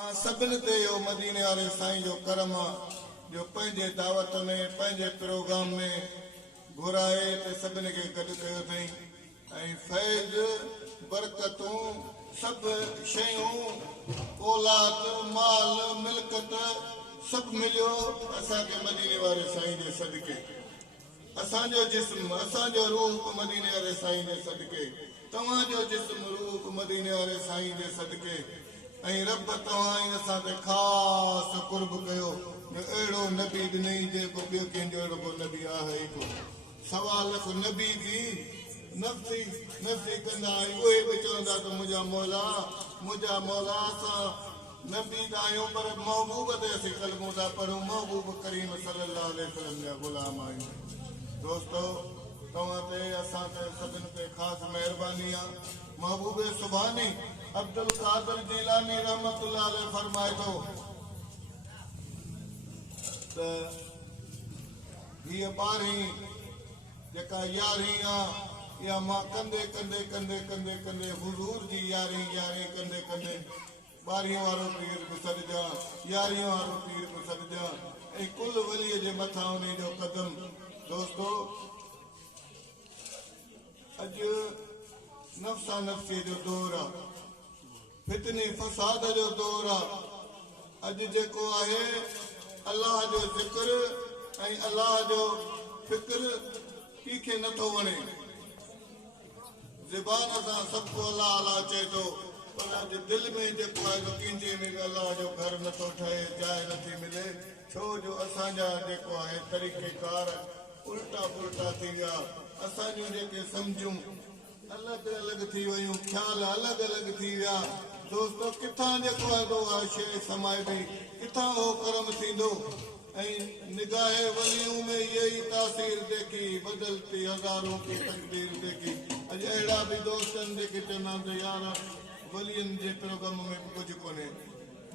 सभिनी ते यो मदीने वारे साईं जो करम आहे जो पंहिंजे दावत में पंहिंजे प्रोग्राम में घुराए ते सभिनी खे गॾु कयो अथई ऐं फैज़ बरकतूं सभु शयूं औलाद माल मिल्कत सभु मिलियो असांखे मदीने वारे साईं जे सदके। असांजो जिस्म असांजो रूह मदीने वारे साईं जे सदके, तव्हांजो जिस्म रूह मदीने वारे साईं जे सदके। ऐं रब तव्हां असां ते ख़ासि कुर्ब कयो जो अहिड़ो नबी ॾिनई जेको ॿियो कंहिंजो अहिड़ो को नबी आहे ई कोन। 1.25 लख नबी बि नफ़्सी नफ़्सी कंदा आहियूं, उहे बि चवंदा त मुंहिंजा मौला असां नबी त आहियूं पर महबूब ते असीं कलमूं था पढ़ूं, महबूब करीम सल्लल्लाहु अलैहि वसल्लम जा ग़ुलाम आहियूं। दोस्तो तव्हां ते असां ते सभिनी ते ख़ासि महिरबानी आहे। महबूब सुभानी अब्दुल कादिर जीलानी रहमतुल्लाह अलैह फरमाए थो त हीअ 12वीं जेका यारहीं आहे इहा मां कंदे कंदे कंदे कंदे कंदे हुज़ूर जी यारहीं कंदे कंदे 12 वारो पीर बि सॾिजां, 11 वारो पीर बि सॾिजां ऐं कुल वलीअ जे मथां उन जो कदम। दोस्तो अॼु नफ़्सा नफ़्सी जो दौर आहे, फितने फसाद जो दौर आहे। अॼु जेको आहे अल्लाह जो ज़िक्र ऐं अल्लाह जो फिक्र कंहिंखे नथो वणे। ज़बान सां सभु को अल्लाह अल्लाह चए थो पर अॼु दिलि में जेको आहे कंहिंजे में बि अल्लाह जो घर नथो ठहे, जाइ नथी मिले, छो जो असांजा जेको आहे तरीक़ेकार उल्टा पुल्टा थी विया। असांजूं जेके सम्झूं अलॻि अलॻि थी वियूं, ख़्याल अलॻि अलॻि थी विया। दोस्तो किथां जेको आहे उहा शइ समाइबी, किथां उहो कर्म थींदो। ऐं निगाहे वलियूं में यही तासीर देखी बदलती हज़ारों की तकदीर देखी। अॼु अहिड़ा बि दोस्त आहिनि जेके चवंदा आहिनि त यार वलियनि जे प्रोग्राम में बि कुझु कोन्हे,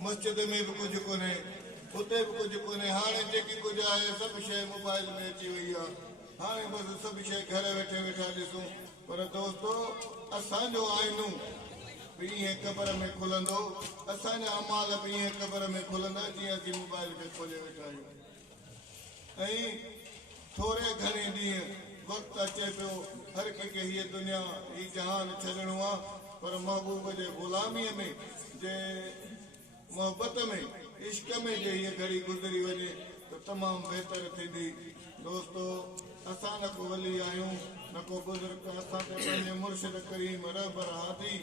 मस्जिद में बि कुझु कोन्हे, हुते बि कुझु कोन्हे। हाणे जेकी कुझु आहे सभु शइ मोबाइल में अची वई आहे, हाणे बसि सभु शइ घर वेठे वेठा ॾिसूं। पर दोस्तो असांजो आइनो बि ईअं क़बर में खुलंदो, असांजा अमाल बि ईअं क़बर में खुलंदा जीअं असीं मोबाइल खे खोले वेठा आहियूं। ऐं थोरे घणे ॾींहं वक़्तु अचे पियो हर कंहिंखे हीअ दुनिया हीउ जहान छॾिणो आहे, पर महबूब जे ग़ुलामीअ में जे मोहबत में इश्क में जे हीअ घड़ी गुज़री वञे त तमामु बहितर थींदी। दोस्तो असां न को वली आहियूं न को बुज़ुर्ग, असां ते पंहिंजे मुर्शिद करीम रहबर हादी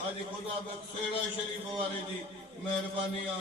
हाजी ख़ुदा बख़्श सेड़ा शरीफ़ वारे जी महिरबानी आहे।